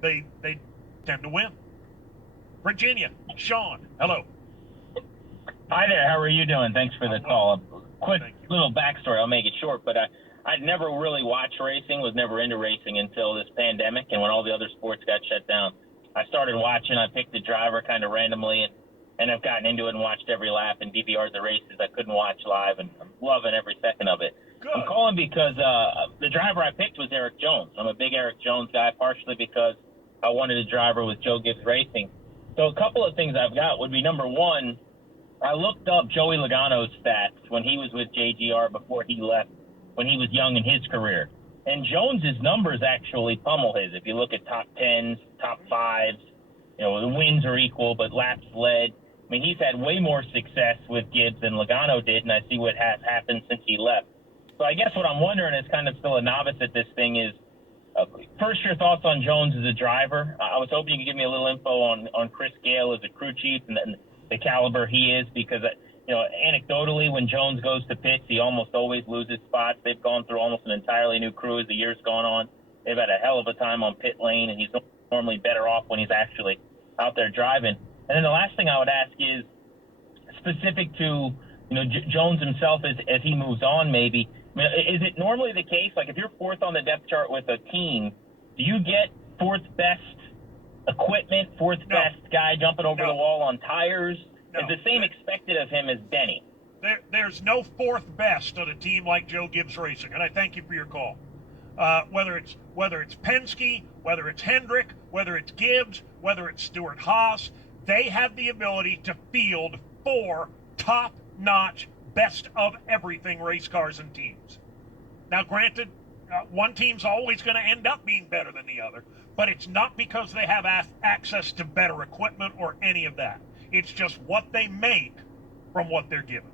they tend to win. Virginia, Sean, hello. Hi there. How are you doing? Thanks for the call. Quick little backstory. I'll make it short, but I'd never really watched racing, was never into racing until this pandemic and when all the other sports got shut down. I started watching. I picked the driver kind of randomly, and I've gotten into it and watched every lap and DVR'd the races I couldn't watch live, and I'm loving every second of it. Good. I'm calling because the driver I picked was Eric Jones. I'm a big Eric Jones guy, partially because I wanted a driver with Joe Gibbs Racing. So a couple of things I've got would be, number one, I looked up Joey Logano's stats when he was with JGR before he left, when he was young in his career. And Jones's numbers actually pummel his. If you look at top 10s, top 5s, the wins are equal, but laps led. I mean, he's had way more success with Gibbs than Logano did, and I see what has happened since he left. So I guess what I'm wondering, is kind of still a novice at this thing, is first, your thoughts on Jones as a driver. I was hoping you could give me a little info on Chris Gale as a crew chief and the caliber he is, because, anecdotally, when Jones goes to pits, he almost always loses spots. They've gone through almost an entirely new crew as the year's gone on. They've had a hell of a time on pit lane, and he's normally better off when he's actually out there driving. And then the last thing I would ask is specific to, Jones himself as he moves on, maybe. I mean, is it normally the case, like if you're fourth on the depth chart with a team, do you get fourth best equipment, fourth best guy jumping over the wall on tires? Is the same expected of him as Denny? There's no fourth best on a team like Joe Gibbs Racing, and I thank you for your call. Whether it's Penske, whether it's Hendrick, whether it's Gibbs, whether it's Stewart Haas, they have the ability to field 4 top-notch, best-of-everything race cars and teams. Now, granted, one team's always going to end up being better than the other, but it's not because they have access to better equipment or any of that. It's just what they make from what they're given.